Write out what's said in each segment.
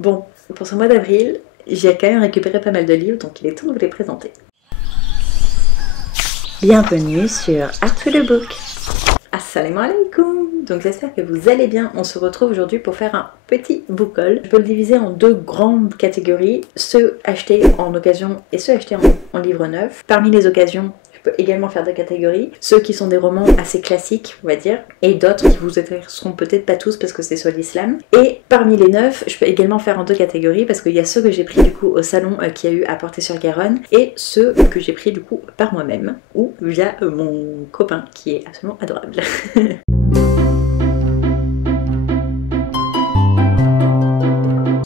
Bon, pour ce mois d'avril, j'ai quand même récupéré pas mal de livres, donc il est temps de vous les présenter. Bienvenue sur Art to the Book. Assalamu alaikum. Donc j'espère que vous allez bien. On se retrouve aujourd'hui pour faire un petit book haul. Je peux le diviser en deux grandes catégories, ceux achetés en occasion et ceux achetés en livre neuf. Parmi les occasions, je peux également faire des catégories, ceux qui sont des romans assez classiques, on va dire, et d'autres qui vous intéresseront peut-être pas tous parce que c'est sur l'islam. Et parmi les neufs, je peux également faire en deux catégories parce qu'il y a ceux que j'ai pris du coup au salon qu'il y a eu à Portée-sur-Garonne et ceux que j'ai pris du coup par moi-même ou via mon copain qui est absolument adorable.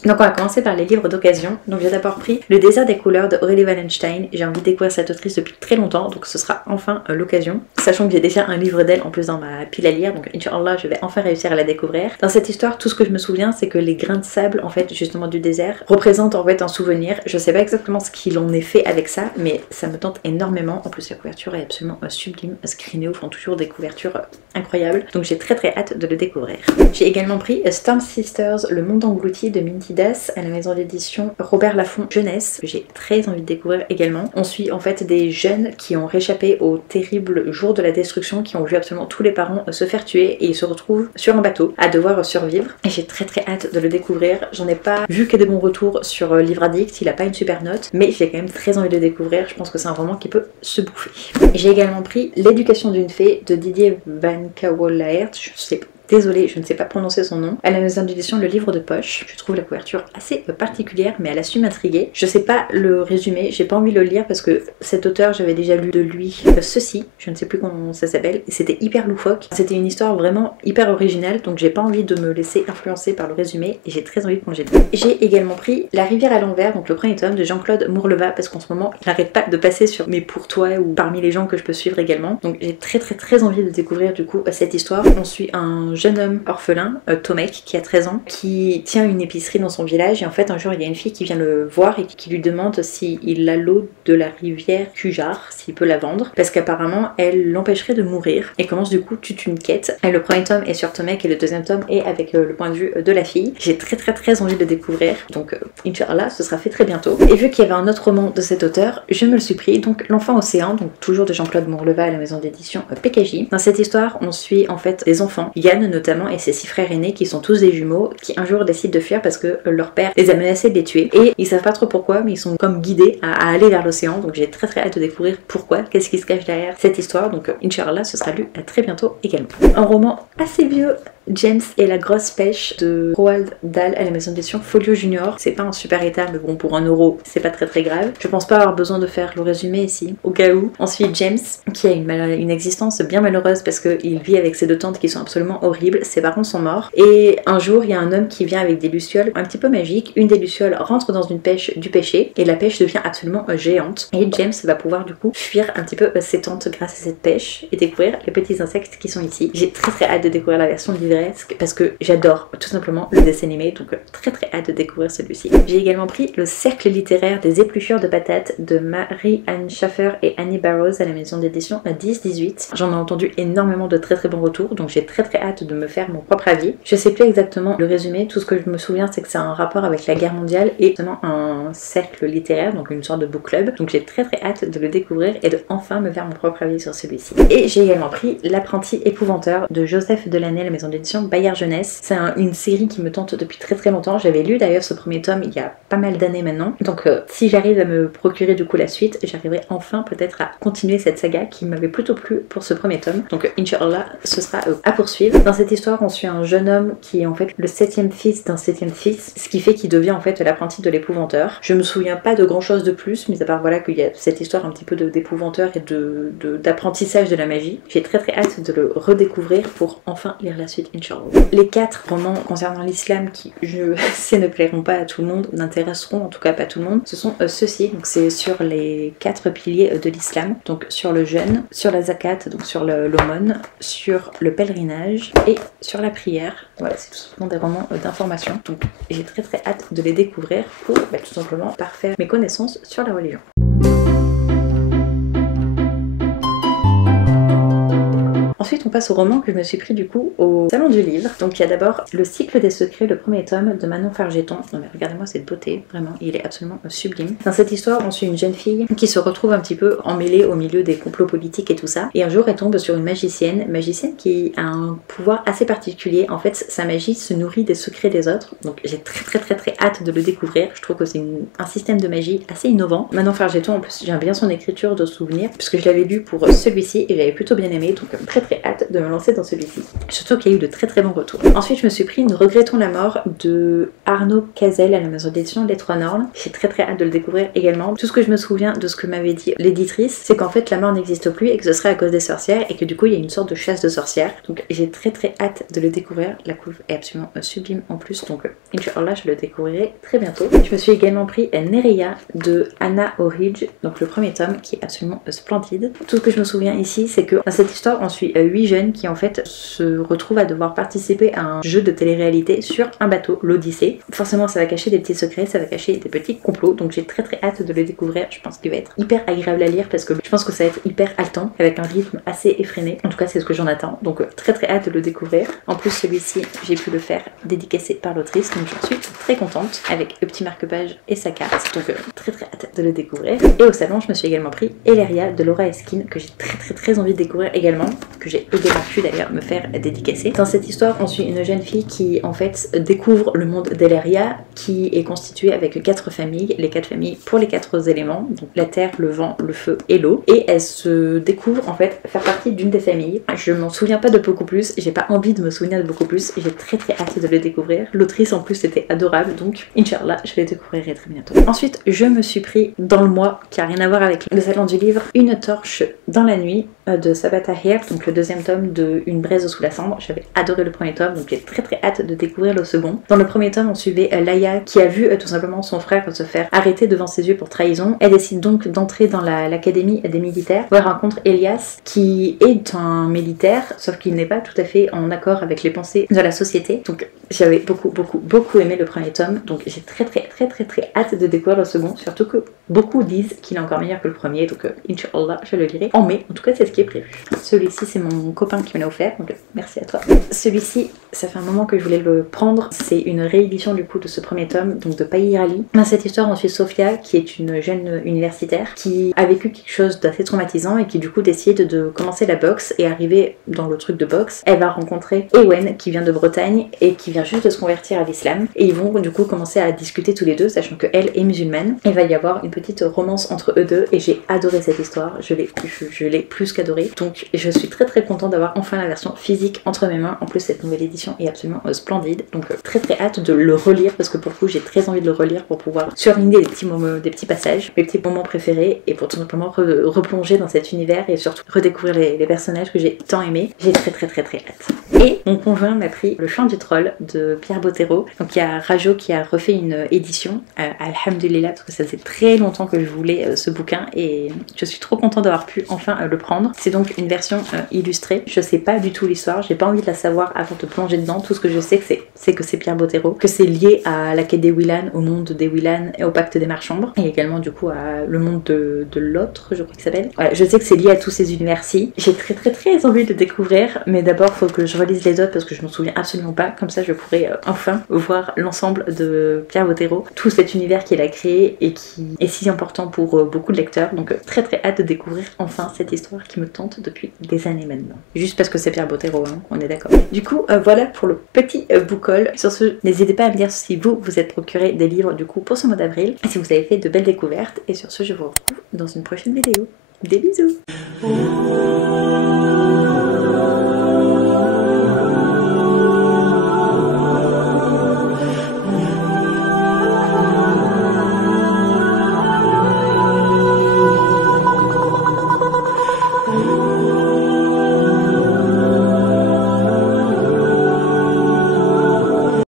Donc on va commencer par les livres d'occasion. Donc j'ai d'abord pris Le désert des couleurs de Aurélie Wallenstein. J'ai envie de découvrir cette autrice depuis très longtemps, donc ce sera enfin l'occasion. Sachant que j'ai déjà un livre d'elle en plus dans ma pile à lire, donc Inch'Allah je vais enfin réussir à la découvrir. Dans cette histoire, tout ce que je me souviens, c'est que les grains de sable en fait justement du désert représentent en fait un souvenir. Je sais pas exactement ce qu'il en est fait avec ça, mais ça me tente énormément. En plus la couverture est absolument sublime. Scrinéo font toujours des couvertures incroyables, donc j'ai très hâte de le découvrir. J'ai également pris Storm Sisters, Le monde englouti de Minty Das à la maison d'édition Robert Laffont Jeunesse, que j'ai très envie de découvrir également. On suit en fait des jeunes qui ont réchappé au terrible jour de la destruction, qui ont vu absolument tous les parents se faire tuer et ils se retrouvent sur un bateau à devoir survivre. Et j'ai très hâte de le découvrir. J'en ai pas vu que des bons retours sur Livre Addict, il a pas une super note, mais j'ai quand même très envie de le découvrir. Je pense que c'est un roman qui peut se bouffer. J'ai également pris L'éducation d'une fée de Didier Van Cauwelaert, je sais pas. Désolée, je ne sais pas prononcer son nom. À la maison d'édition Le Livre de Poche. Je trouve la couverture assez particulière, mais elle a su m'intriguer. Je sais pas le résumé, j'ai pas envie de le lire parce que cet auteur, j'avais déjà lu de lui Ceci, je ne sais plus comment ça s'appelle, et c'était hyper loufoque. C'était une histoire vraiment hyper originale, donc j'ai pas envie de me laisser influencer par le résumé et j'ai très envie de plonger dedans. J'ai également pris La rivière à l'envers, donc le premier tome de Jean-Claude Mourleva, parce qu'en ce moment, il n'arrête pas de passer sur mes pour toi ou parmi les gens que je peux suivre également. Donc j'ai très envie de découvrir du coup cette histoire. On suit un jeune homme orphelin, Tomek, qui a 13 ans, qui tient une épicerie dans son village et en fait un jour il y a une fille qui vient le voir et qui lui demande s'il a l'eau de la rivière Cujar, s'il peut la vendre, parce qu'apparemment elle l'empêcherait de mourir et commence du coup toute une quête. Et le premier tome est sur Tomek et le deuxième tome est avec le point de vue de la fille. J'ai très envie de le découvrir, donc Inch'Allah ce sera fait très bientôt. Et vu qu'il y avait un autre roman de cet auteur, je me le suis pris, donc L'Enfant Océan, donc toujours de Jean-Claude Mourleva à la maison d'édition PKJ. Dans cette histoire on suit en fait des enfants, Yann notamment et ses 6 frères aînés qui sont tous des jumeaux, qui un jour décident de fuir parce que leur père les a menacés de les tuer et ils savent pas trop pourquoi, mais ils sont comme guidés à aller vers l'océan. Donc j'ai très hâte de découvrir pourquoi, qu'est-ce qui se cache derrière cette histoire. Donc Inch'Allah ce sera lu très bientôt également. Un roman assez vieux, James et la grosse pêche de Roald Dahl à la maison d'édition Folio Junior. C'est pas un super état, mais bon, pour 1€ c'est pas très grave. Je pense pas avoir besoin de faire le résumé ici, au cas où. Ensuite James, qui a une existence bien malheureuse parce qu'il vit avec ses 2 tantes qui sont absolument horribles. Ses parents sont morts et un jour il y a un homme qui vient avec des lucioles un petit peu magiques. Une des lucioles rentre dans une pêche du péché et la pêche devient absolument géante. Et James va pouvoir du coup fuir un petit peu ses tantes grâce à cette pêche et découvrir les petits insectes qui sont ici. J'ai très hâte de découvrir la version livresque parce que j'adore tout simplement le dessin animé, donc très hâte de découvrir celui-ci. J'ai également pris Le cercle littéraire des épluchures de patates de Marie-Anne Schaffer et Annie Barrows à la maison d'édition 10-18. J'en ai entendu énormément de très bons retours, donc j'ai très hâte de me faire mon propre avis. Je sais plus exactement le résumé, tout ce que je me souviens c'est que c'est un rapport avec la guerre mondiale et justement un cercle littéraire, donc une sorte de book club, donc j'ai très hâte de le découvrir et de enfin me faire mon propre avis sur celui-ci. Et j'ai également pris L'apprenti épouvanteur de Joseph Delaney à la maison d'édition Bayard Jeunesse. C'est une série qui me tente depuis très longtemps. J'avais lu d'ailleurs ce premier tome il y a pas mal d'années maintenant, donc si j'arrive à me procurer du coup la suite, j'arriverai enfin peut-être à continuer cette saga qui m'avait plutôt plu pour ce premier tome, donc Inch'Allah ce sera à poursuivre. Dans cette histoire on suit un jeune homme qui est en fait le 7e fils d'un 7e fils, ce qui fait qu'il devient en fait l'apprenti de l'épouvanteur. Je me souviens pas de grand chose de plus, mis à part voilà qu'il y a cette histoire un petit peu d'épouvanteur et d'apprentissage de la magie. J'ai très hâte de le redécouvrir pour enfin lire la suite Inch'Allah. Les 4 romans concernant l'islam qui je sais ne plairont pas à tout le monde, n'intéresseront en tout cas pas tout le monde, ce sont ceux-ci. Donc c'est sur les 4 piliers de l'islam, donc sur le jeûne, sur la zakat, donc sur l'aumône, sur le pèlerinage et sur la prière. Voilà, c'est tout simplement des romans d'information, donc j'ai très hâte de les découvrir pour tout simplement parfaire mes connaissances sur la religion. Ensuite on passe au roman que je me suis pris du coup au Salon du Livre. Donc il y a d'abord Le Cycle des Secrets, le premier tome de Manon Fargeton. Non mais regardez-moi cette beauté, vraiment, il est absolument sublime. Dans cette histoire on suit une jeune fille qui se retrouve un petit peu emmêlée au milieu des complots politiques et tout ça. Et un jour elle tombe sur une magicienne qui a un pouvoir assez particulier. En fait sa magie se nourrit des secrets des autres. Donc j'ai très hâte de le découvrir. Je trouve que c'est un système de magie assez innovant. Manon Fargeton en plus j'aime bien son écriture de souvenirs puisque je l'avais lu pour celui-ci et j'avais plutôt bien aimé, donc très hâte de me lancer dans celui-ci. Surtout qu'il y a eu de très bons retours. Ensuite je me suis pris Nous regrettons la mort de Arnaud Cazel à la maison d'édition Les Trois Nornes. J'ai très hâte de le découvrir également. Tout ce que je me souviens de ce que m'avait dit l'éditrice, c'est qu'en fait la mort n'existe plus et que ce serait à cause des sorcières et que du coup il y a une sorte de chasse de sorcières. Donc j'ai très hâte de le découvrir. La couve est absolument sublime en plus, donc Inch'Allah je le découvrirai très bientôt. Je me suis également pris Nereia de Anna Orridge, donc le premier tome qui est absolument splendide. Tout ce que je me souviens ici, c'est que dans cette histoire on suit 8 jeunes qui en fait se retrouvent à devoir participer à un jeu de télé-réalité sur un bateau, l'Odyssée. Forcément ça va cacher des petits secrets, ça va cacher des petits complots, donc j'ai très hâte de le découvrir. Je pense qu'il va être hyper agréable à lire parce que je pense que ça va être hyper haletant avec un rythme assez effréné. En tout cas c'est ce que j'en attends, donc très hâte de le découvrir. En plus celui-ci j'ai pu le faire dédicacé par l'autrice, donc j'en suis très contente avec le petit marque-page et sa carte, donc très hâte de le découvrir. Et au salon je me suis également pris Elleria de Laura Eskin que j'ai très envie de découvrir également, que j'ai également pu d'ailleurs me faire dédicacer. Dans cette histoire on suit une jeune fille qui en fait découvre le monde d'Elleria qui est constitué avec 4 familles, les 4 familles pour les 4 éléments, donc la terre, le vent, le feu et l'eau, et elle se découvre en fait faire partie d'une des familles. Je m'en souviens pas de beaucoup plus, j'ai pas envie de me souvenir de beaucoup plus, j'ai très hâte de le découvrir. L'autrice en plus était adorable, donc Inch'Allah je le découvrirai très bientôt. Ensuite je me suis pris dans le mois qui a rien à voir avec le salon du livre, Une torche dans la nuit de Sabaa Tahir, donc le deuxième tome de Une braise sous la cendre. J'avais adoré le premier tome, donc j'ai très hâte de découvrir le second. Dans le premier tome on suivait Laïa qui a vu tout simplement son frère se faire arrêter devant ses yeux pour trahison. Elle décide donc d'entrer dans l'académie des militaires où elle rencontre Elias qui est un militaire sauf qu'il n'est pas tout à fait en accord avec les pensées de la société. Donc j'avais beaucoup aimé le premier tome, donc j'ai très hâte de découvrir le second, surtout que beaucoup disent qu'il est encore meilleur que le premier, donc Inch'Allah je le lirai en mai, en tout cas c'est ce qui est prévu. Celui-ci c'est mon copain qui me l'a offert, donc merci à toi. Celui-ci ça fait un moment que je voulais le prendre, c'est une réédition du coup de ce premier tome, donc de Pahir Ali. Dans cette histoire on suit Sophia qui est une jeune universitaire qui a vécu quelque chose d'assez traumatisant et qui du coup décide de commencer la boxe, et arrivée dans le truc de boxe elle va rencontrer Ewen qui vient de Bretagne et qui vient juste de se convertir à l'islam, et ils vont du coup commencer à discuter tous les deux sachant que elle est musulmane. Il va y avoir une petite romance entre eux deux et j'ai adoré cette histoire, je l'ai plus qu'adoré, donc je suis très contente d'avoir enfin la version physique entre mes mains. En plus cette nouvelle édition est absolument splendide, donc très hâte de le relire parce que pour le coup j'ai très envie de le relire pour pouvoir surligner des petits moments, des petits passages, mes petits moments préférés, et pour tout simplement replonger dans cet univers et surtout redécouvrir les personnages que j'ai tant aimés. J'ai très hâte. Et mon conjoint m'a pris Le Chant du Troll de Pierre Bottero. Donc il y a Rajo qui a refait une édition, alhamdulillah, parce que ça faisait très longtemps que je voulais ce bouquin et je suis trop contente d'avoir pu enfin le prendre. C'est donc une version illustrée. Je sais pas du tout l'histoire, j'ai pas envie de la savoir avant de plonger dedans. Tout ce que je sais c'est que c'est Pierre Bottero, que c'est lié à la quai des Willan, au monde des Willan et au pacte des Marchambres, et également du coup à le monde de l'autre, je crois qu'il s'appelle. Voilà, je sais que c'est lié à tous ces univers-ci. J'ai très envie de découvrir, mais d'abord faut que je relise les autres parce que je m'en souviens absolument pas, comme ça je pourrais enfin voir l'ensemble de Pierre Bottero, tout cet univers qu'il a créé et qui est si important pour beaucoup de lecteurs, donc très hâte de découvrir enfin cette histoire qui me tente depuis des années maintenant. Juste parce que c'est Pierre Bottero, hein, on est d'accord. Du coup voilà pour le petit book haul. Sur ce, n'hésitez pas à me dire si vous êtes procuré des livres du coup pour ce mois d'avril, et si vous avez fait de belles découvertes, et sur ce je vous retrouve dans une prochaine vidéo. Des bisous.